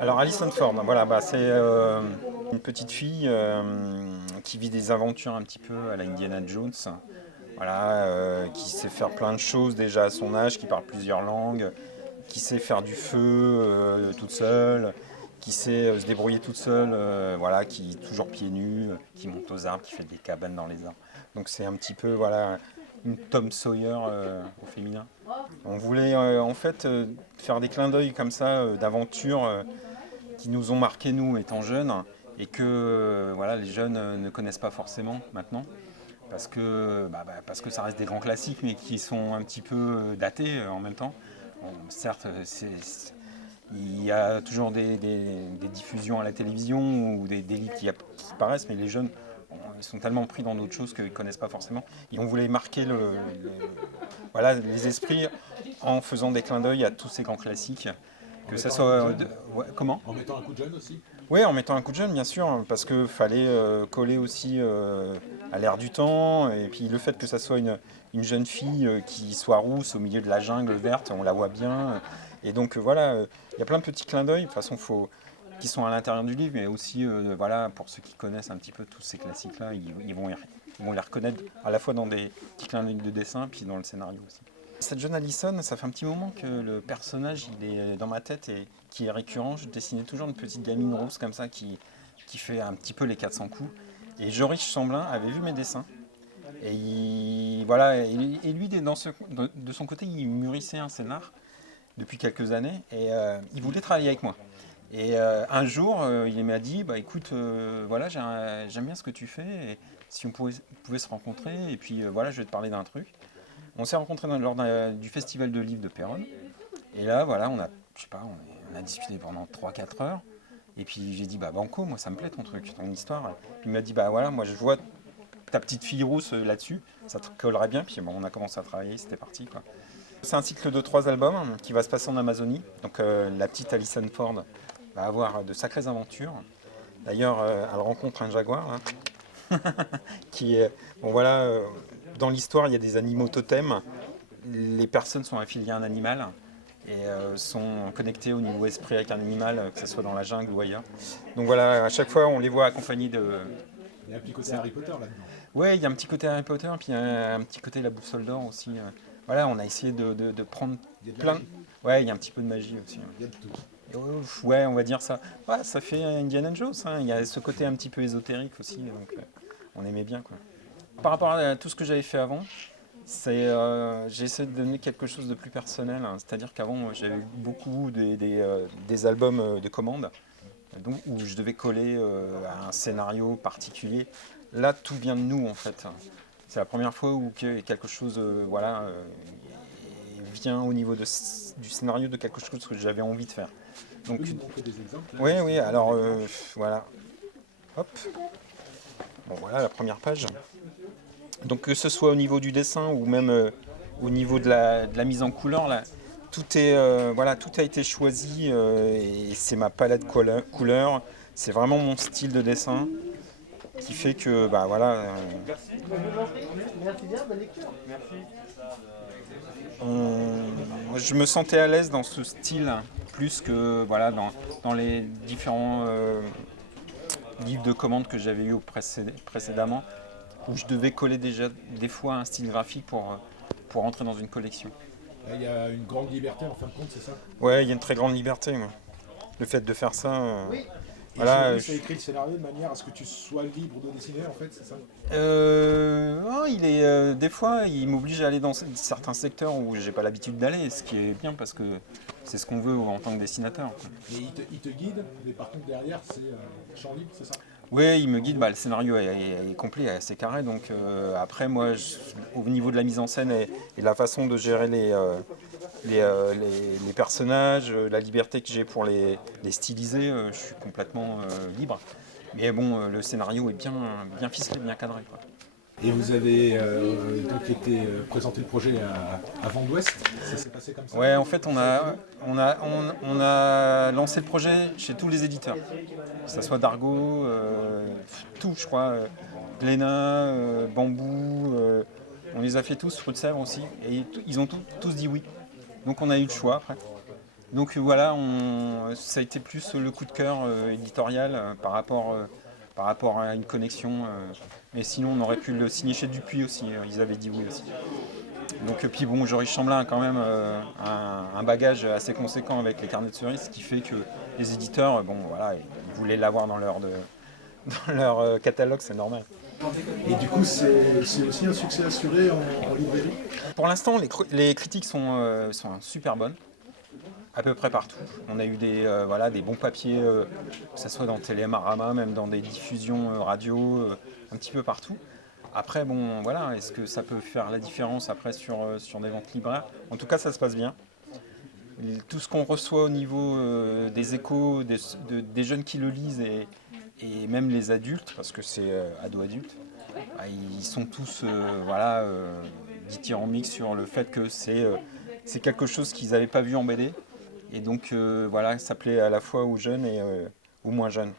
Alors Alison Ford, voilà, c'est une petite fille qui vit des aventures un petit peu à la Indiana Jones. Voilà, qui sait faire plein de choses déjà à son âge, qui parle plusieurs langues, qui sait faire du feu toute seule, qui sait se débrouiller toute seule, voilà, qui est toujours pieds nus, qui monte aux arbres, qui fait des cabanes dans les arbres. Donc c'est un petit peu voilà une Tom Sawyer au féminin. On voulait en fait faire des clins d'œil comme ça d'aventures qui nous ont marqué nous étant jeunes et que voilà les jeunes ne connaissent pas forcément maintenant parce que ça reste des grands classiques mais qui sont un petit peu datés en même temps. Bon, certes, il y a toujours des diffusions à la télévision ou des livres qui paraissent, mais les jeunes ils sont tellement pris dans d'autres choses qu'ils ne connaissent pas forcément. Et on voulait marquer voilà, les esprits en faisant des clins d'œil à tous ces grands classiques. En Que ça mettant un coup de soit. jeune. Comment? En mettant un coup de jeune aussi. Oui, en mettant un coup de jeune, bien sûr, parce qu'il fallait coller aussi à l'air du temps. Et puis le fait que ça soit une jeune fille qui soit rousse au milieu de la jungle verte, on la voit bien. Et donc voilà, il y a plein de petits clins d'œil, de toute façon, qui sont à l'intérieur du livre, mais aussi voilà, pour ceux qui connaissent un petit peu tous ces classiques-là, ils vont les reconnaître à la fois dans des petits clins d'œil de dessin, puis dans le scénario aussi. Cette jeune Allison, ça fait un petit moment que le personnage il est dans ma tête et qui est récurrent. Je dessinais toujours une petite gamine rousse comme ça qui fait un petit peu les 400 coups. Et Joris Chamblin avait vu mes dessins. Et, voilà, et lui, de son côté, il mûrissait un scénar depuis quelques années et il voulait travailler avec moi. Et un jour, il m'a dit, bah écoute, voilà, j'aime bien ce que tu fais, et si pouvait se rencontrer, et puis voilà, je vais te parler d'un truc. On s'est rencontrés lors du festival de livres de Péronne. Et là, voilà, je sais pas, on a discuté pendant 3 4 heures. Et puis j'ai dit, bah Banco, moi ça me plaît ton truc, ton histoire. Puis il m'a dit, bah voilà, moi je vois ta petite fille rousse là-dessus, ça te collerait bien. Puis bon, on a commencé à travailler, c'était parti quoi. C'est un cycle de 3 albums qui va se passer en Amazonie. Donc la petite Alison Ford va avoir de sacrées aventures. D'ailleurs, elle rencontre un jaguar là, qui est, bon voilà, dans l'histoire il y a des animaux totems. Les personnes sont affiliées à un animal et sont connectées au niveau esprit avec un animal, que ce soit dans la jungle ou ailleurs. Donc voilà, à chaque fois on les voit accompagnés de. Il y a un petit côté Harry Potter là-dedans. Ouais, il y a un petit côté Harry Potter, puis un petit côté la boussole d'or aussi. Voilà, on a essayé de prendre Il y a de la plein. magie. Ouais, il y a un petit peu de magie aussi. Il y a de tout. Ouais, on va dire ça. Ouais, ça fait Indiana Jones, hein. Il y a ce côté un petit peu ésotérique aussi, donc on aimait bien quoi. Par rapport à tout ce que j'avais fait avant, j'ai essayé de donner quelque chose de plus personnel, hein. C'est-à-dire qu'avant j'avais eu beaucoup des albums de commande, donc, où je devais coller à un scénario particulier. Là, tout vient de nous en fait. C'est la première fois où quelque chose voilà, vient au niveau du scénario de quelque chose que j'avais envie de faire. Tu Donc, peux nous montrer des exemples là, oui, de ce oui, que alors vous avez fait. voilà. Hop. Bon, voilà la première page. Donc que ce soit au niveau du dessin ou même au niveau de la mise en couleur, là, voilà, tout a été choisi et c'est ma palette couleur. C'est vraiment mon style de dessin qui fait que bah, voilà, je me sentais à l'aise dans ce style plus que voilà, dans les différents livres de commande que j'avais eu précédemment où je devais coller déjà des fois un style graphique pour entrer dans une collection. Là, il y a une grande liberté en fin de compte, c'est ça. Ouais, il y a une très grande liberté. Ouais. Le fait de faire ça, Et voilà. Joris a écrit le scénario de manière à ce que tu sois libre de dessiner en fait, c'est ça. Il est des fois, il m'oblige à aller dans certains secteurs où j'ai pas l'habitude d'aller, ce qui est bien parce que c'est ce qu'on veut en tant que dessinateur, quoi. Mais il te guide, mais par contre derrière c'est champ libre, c'est ça. Oui, il me guide. Bah, le scénario est complet, est assez carré. Donc après, moi, au niveau de la mise en scène et de la façon de gérer les personnages, la liberté que j'ai pour les styliser, je suis complètement libre. Mais bon, le scénario est bien ficelé, bien cadré, quoi. Et vous avez donc été présenter le projet à Vent d'Ouest, ça s'est passé comme ça. Ouais, en fait, on a lancé le projet chez tous les éditeurs. Que ce soit Dargo, tout, je crois, Glénat, Bambou, on les a fait tous, Fruit de Sèvres aussi, et ils ont tous dit oui. Donc on a eu le choix après. Donc voilà, ça a été plus le coup de cœur éditorial par rapport à une connexion. Mais sinon, on aurait pu le signer chez Dupuis aussi, ils avaient dit oui aussi. Donc, puis bon, Joris Chamblin a quand même un bagage assez conséquent avec les carnets de cerises, ce qui fait que les éditeurs, bon voilà, ils voulaient l'avoir dans leur catalogue, c'est normal. Et du coup, c'est aussi un succès assuré en librairie. Pour l'instant, les critiques sont super bonnes, à peu près partout. On a eu voilà, des bons papiers, que ce soit dans Télérama, même dans des diffusions radio, un petit peu partout. Après, bon, voilà, est-ce que ça peut faire la différence après sur des ventes libraires? En tout cas, ça se passe bien. Tout ce qu'on reçoit au niveau des échos, des jeunes qui le lisent et même les adultes, parce que c'est ado-adulte, bah, ils sont tous voilà, dithyrambiques sur le fait que c'est quelque chose qu'ils n'avaient pas vu en BD. Et donc voilà, ça plaît à la fois aux jeunes et aux moins jeunes.